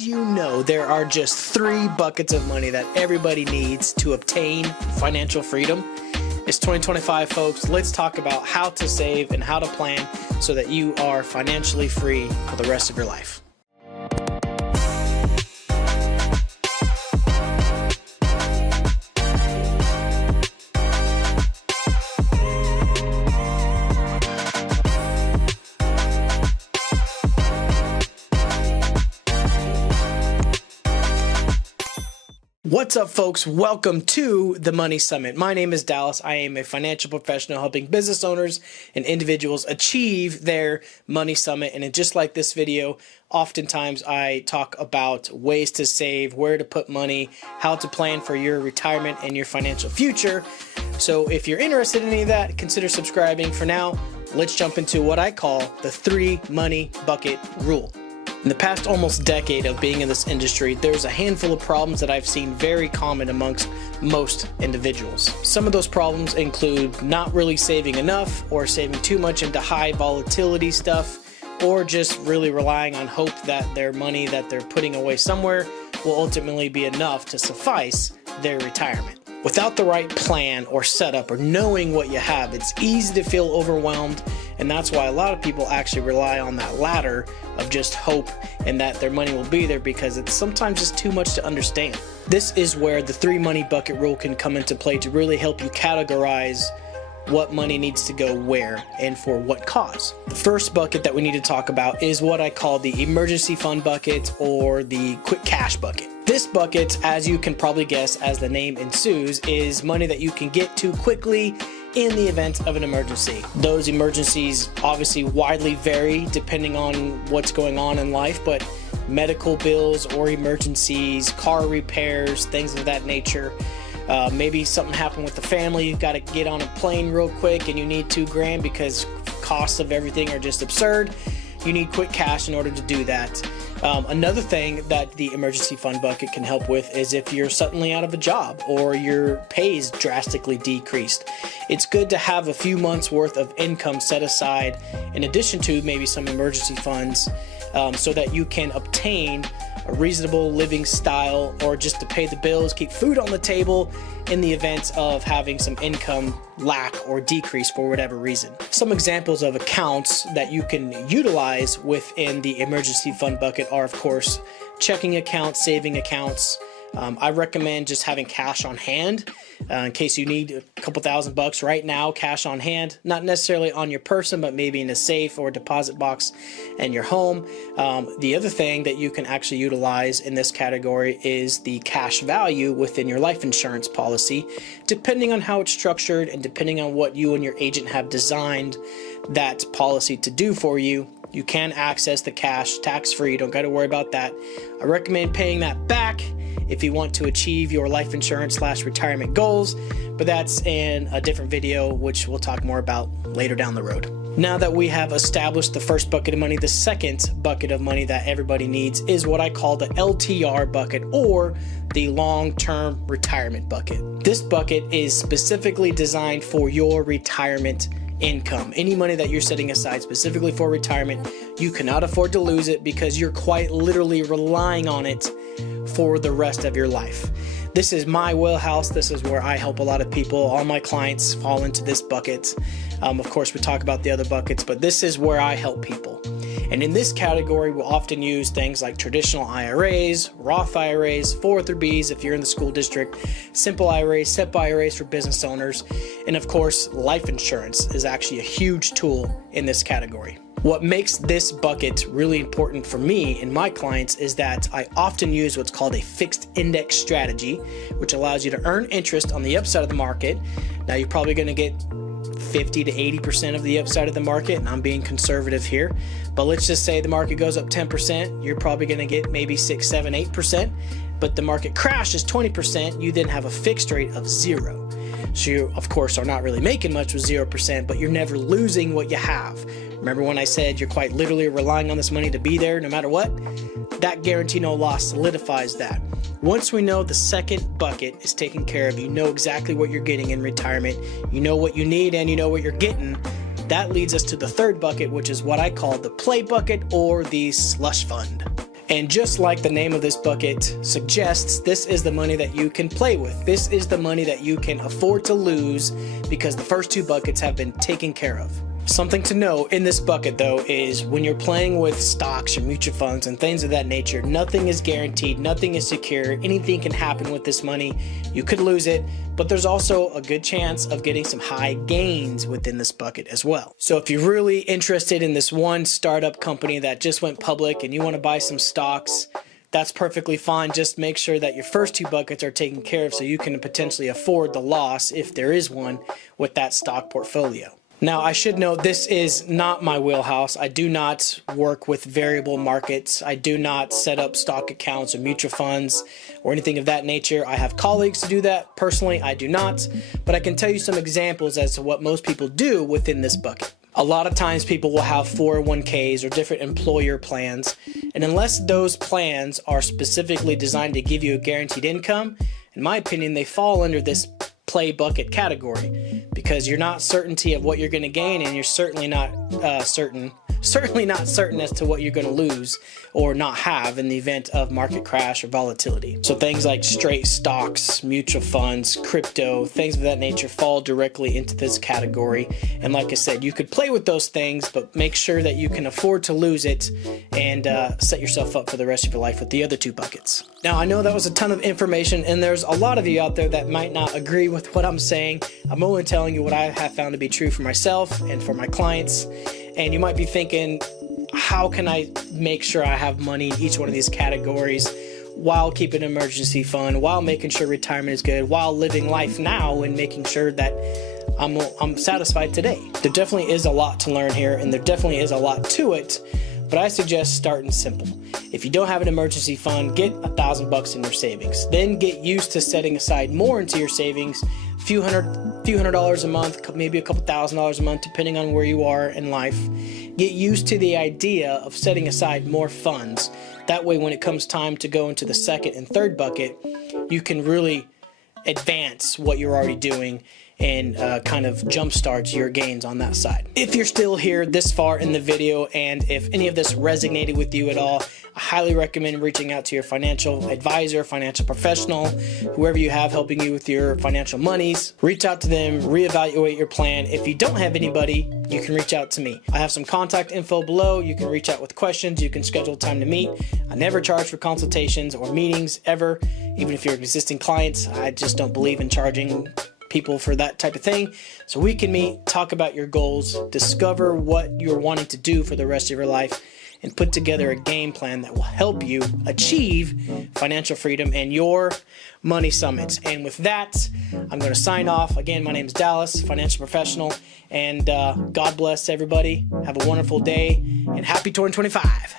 you know there are just 3 buckets of money that everybody needs to obtain financial freedom? It's 2025, folks. Let's talk about how to save and how to plan so that you are financially free for the rest of your life. What's up, folks? Welcome to the Money Summit. My name is Dallas. I am a financial professional helping business owners and individuals achieve their money summit. And just like this video, oftentimes I talk about ways to save, where to put money, how to plan for your retirement and your financial future. So if you're interested in any of that, consider subscribing. For now, let's jump into what I call the 3 money bucket rule. In the past almost decade of being in this industry, there's a handful of problems that I've seen very common amongst most individuals. Some of those problems include not really saving enough, or saving too much into high volatility stuff, or just really relying on hope that their money that they're putting away somewhere will ultimately be enough to suffice their retirement. Without the right plan or setup or knowing what you have, it's easy to feel overwhelmed, and that's why a lot of people actually rely on that ladder of just hope and that their money will be there, because it's sometimes just too much to understand. This is where the 3 money bucket rule can come into play to really help you categorize what money needs to go where and for what cause. The first bucket that we need to talk about is what I call the emergency fund bucket, or the quick cash bucket. This bucket, as you can probably guess as the name ensues, is money that you can get to quickly in the event of an emergency. Those emergencies obviously widely vary depending on what's going on in life, but medical bills or emergencies, car repairs, things of that nature. Maybe something happened with the family, you've got to get on a plane real quick and you need $2,000 because costs of everything are just absurd. You need quick cash in order to do that. Another thing that the emergency fund bucket can help with is if you're suddenly out of a job or your pay is drastically decreased. It's good to have a few months worth of income set aside in addition to maybe some emergency funds, so that you can obtain a reasonable living style, or just to pay the bills, keep food on the table in the event of having some income lack or decrease for whatever reason. Some examples of accounts that you can utilize within the emergency fund bucket are, of course, checking accounts, saving accounts. I recommend just having cash on hand in case you need a couple $1,000 right now, cash on hand, not necessarily on your person, but maybe in a safe or deposit box in your home. The other thing that you can actually utilize in this category is the cash value within your life insurance policy. Depending on how it's structured and depending on what you and your agent have designed that policy to do for you, you can access the cash tax-free. You don't got to worry about that. I recommend paying that back if you want to achieve your life insurance / retirement goals, but that's in a different video, which we'll talk more about later down the road. Now that we have established the first bucket of money, the second bucket of money that everybody needs is what I call the LTR bucket, or the long-term retirement bucket. This bucket is specifically designed for your retirement income. Any money that you're setting aside specifically for retirement, you cannot afford to lose it, because you're quite literally relying on it for the rest of your life. This is my wheelhouse. This is where I help a lot of people. All my clients fall into this bucket. Of course, we talk about the other buckets, but this is where I help people. And in this category, we'll often use things like traditional IRAs, Roth IRAs, 403Bs if you're in the school district, simple IRAs, SEP IRAs for business owners, and of course, life insurance is actually a huge tool in this category. What makes this bucket really important for me and my clients is that I often use what's called a fixed index strategy, which allows you to earn interest on the upside of the market. Now, you're probably going to get 50 to 80% of the upside of the market, and I'm being conservative here, but let's just say the market goes up 10%, you're probably going to get maybe 6, 7, 8%, but the market crashes 20%, you then have a fixed rate of 0. So you, of course, are not really making much with 0%, but you're never losing what you have. Remember when I said you're quite literally relying on this money to be there no matter what? That guarantee no loss solidifies that. Once we know the second bucket is taken care of, you know exactly what you're getting in retirement, you know what you need, and you know what you're getting. That leads us to the third bucket, which is what I call the play bucket, or the slush fund. And just like the name of this bucket suggests, this is the money that you can play with. This is the money that you can afford to lose because the first two buckets have been taken care of. Something to know in this bucket though is when you're playing with stocks or mutual funds and things of that nature, nothing is guaranteed, nothing is secure, anything can happen with this money. You could lose it, but there's also a good chance of getting some high gains within this bucket as well. So if you're really interested in this one startup company that just went public and you want to buy some stocks, that's perfectly fine. Just make sure that your first two buckets are taken care of so you can potentially afford the loss, if there is one, with that stock portfolio. Now, I should note this is not my wheelhouse. I do not work with variable markets. I do not set up stock accounts or mutual funds or anything of that nature. I have colleagues to do that. Personally, I do not. But I can tell you some examples as to what most people do within this bucket. A lot of times people will have 401ks or different employer plans. And unless those plans are specifically designed to give you a guaranteed income, in my opinion, they fall under this play bucket category because you're not certainty of what you're going to gain, and you're certainly not certain as to what you're going to lose or not have in the event of market crash or volatility. So things like straight stocks, mutual funds, crypto, things of that nature fall directly into this category. And like I said, you could play with those things, but make sure that you can afford to lose it and set yourself up for the rest of your life with the other two buckets. Now, I know that was a ton of information, and there's a lot of you out there that might not agree with what I'm saying. I'm only telling you what I have found to be true for myself and for my clients. And you might be thinking, how can I make sure I have money in each one of these categories while keeping an emergency fund, while making sure retirement is good, while living life now and making sure that I'm satisfied today? There definitely is a lot to learn here, and there definitely is a lot to it, but I suggest starting simple. If you don't have an emergency fund, get $1,000 in your savings. Then get used to setting aside more into your savings, a few hundred dollars a month, maybe a couple $1,000s a month, depending on where you are in life. Get used to the idea of setting aside more funds. That way, when it comes time to go into the second and third bucket, you can really advance what you're already doing and kind of jumpstarts your gains on that side. If you're still here this far in the video, and if any of this resonated with you at all, I highly recommend reaching out to your financial advisor, financial professional, whoever you have helping you with your financial monies. Reach out to them, reevaluate your plan. If you don't have anybody, you can reach out to me. I have some contact info below. You can reach out with questions. You can schedule time to meet. I never charge for consultations or meetings ever. Even if you're an existing client, I just don't believe in charging people for that type of thing. So we can meet, talk about your goals, discover what you're wanting to do for the rest of your life, and put together a game plan that will help you achieve financial freedom and your money summits. And with that, I'm going to sign off. Again, my name is Dallas, financial professional, and God bless everybody. Have a wonderful day and happy 2025.